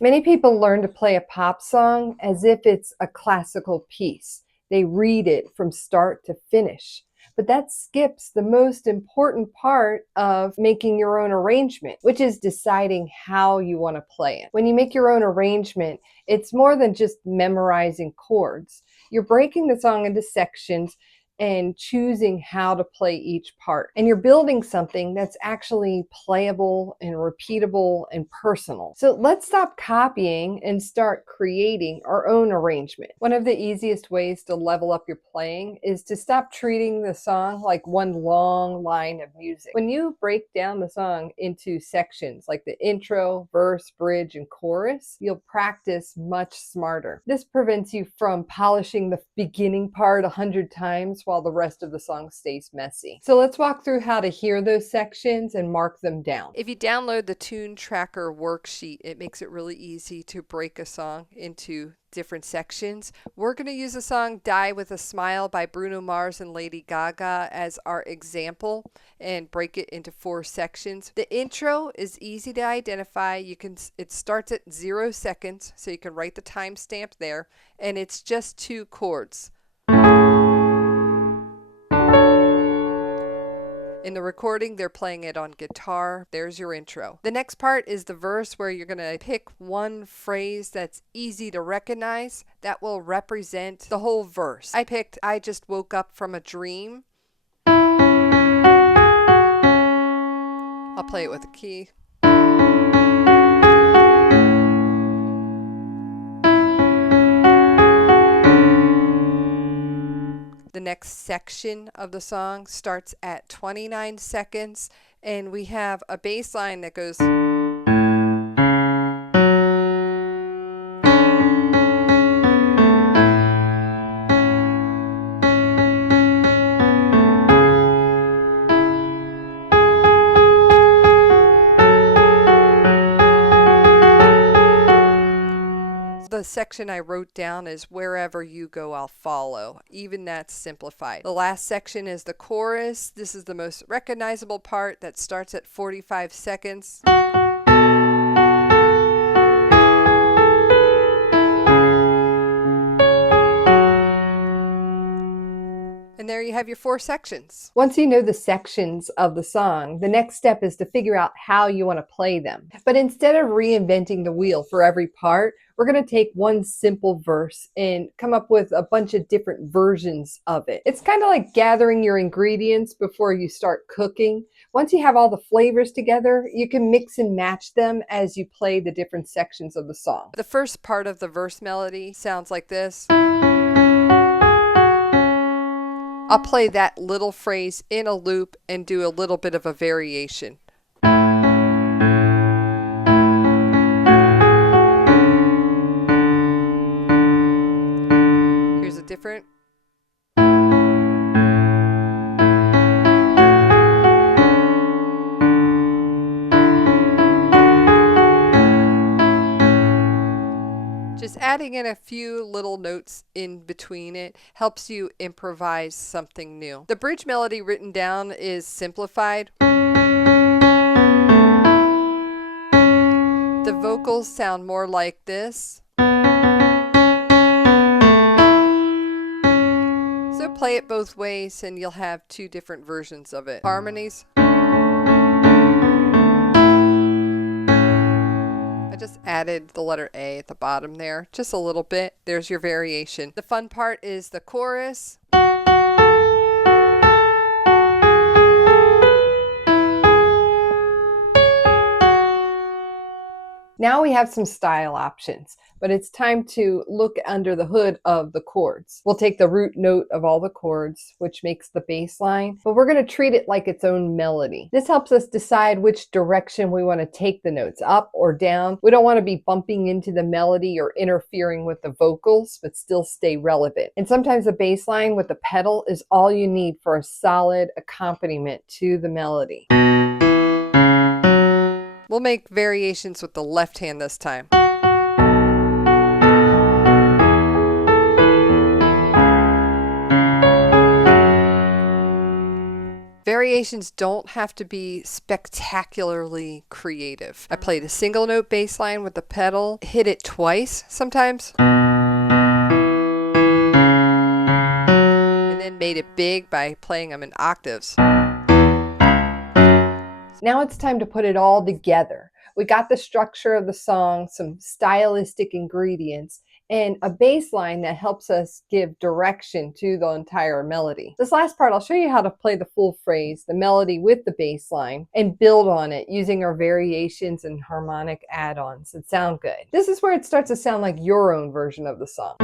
Many people learn to play a pop song as if it's a classical piece. They read it from start to finish. But that skips the most important part of making your own arrangement, which is deciding how you want to play it. When you make your own arrangement, it's more than just memorizing chords. You're breaking the song into sections and choosing how to play each part. And you're building something that's actually playable and repeatable and personal. So let's stop copying and start creating our own arrangement. One of the easiest ways to level up your playing is to stop treating the song like one long line of music. When you break down the song into sections like the intro, verse, bridge, and chorus, you'll practice much smarter. This prevents you from polishing the beginning part 100 times while the rest of the song stays messy. So let's walk through how to hear those sections and mark them down. If you download the Tune Tracker worksheet, it makes it really easy to break a song into different sections. We're going to use the song Die With a Smile by Bruno Mars and Lady Gaga as our example and break it into 4 sections. The intro is easy to identify. It starts at 0 seconds, so you can write the timestamp there, and it's just 2 chords. In the recording, they're playing it on guitar. There's your intro. The next part is the verse, where you're going to pick one phrase that's easy to recognize that will represent the whole verse. I picked I Just Woke Up From a Dream. I'll play it with a key. The next section of the song starts at 29 seconds, and we have a bass line that goes. The section I wrote down is Wherever You Go, I'll Follow. Even that's simplified. The last section is the chorus. This is the most recognizable part that starts at 45 seconds. And there you have your 4 sections. Once you know the sections of the song, the next step is to figure out how you want to play them. But instead of reinventing the wheel for every part, we're going to take one simple verse and come up with a bunch of different versions of it. It's kind of like gathering your ingredients before you start cooking. Once you have all the flavors together, you can mix and match them as you play the different sections of the song. The first part of the verse melody sounds like this. I'll play that little phrase in a loop and do a little bit of a variation. Here's a different. Just adding in a few little notes in between it helps you improvise something new. The bridge melody written down is simplified. The vocals sound more like this. So play it both ways and you'll have 2 different versions of it. Harmonies. Just added the letter A at the bottom there, just a little bit. There's your variation. The fun part is the chorus. Now we have some style options, but it's time to look under the hood of the chords. We'll take the root note of all the chords, which makes the bass line, but we're going to treat it like its own melody. This helps us decide which direction we want to take the notes, up or down. We don't want to be bumping into the melody or interfering with the vocals, but still stay relevant. And sometimes a bass line with a pedal is all you need for a solid accompaniment to the melody. We'll make variations with the left hand this time. variations don't have to be spectacularly creative. I played a single note bass line with the pedal, hit it twice sometimes, and then made it big by playing them in octaves. Now it's time to put it all together. We got the structure of the song, some stylistic ingredients, and a bass line that helps us give direction to the entire melody. This last part, I'll show you how to play the full phrase, the melody with the bass line, and build on it using our variations and harmonic add-ons that sound good. This is where it starts to sound like your own version of the song.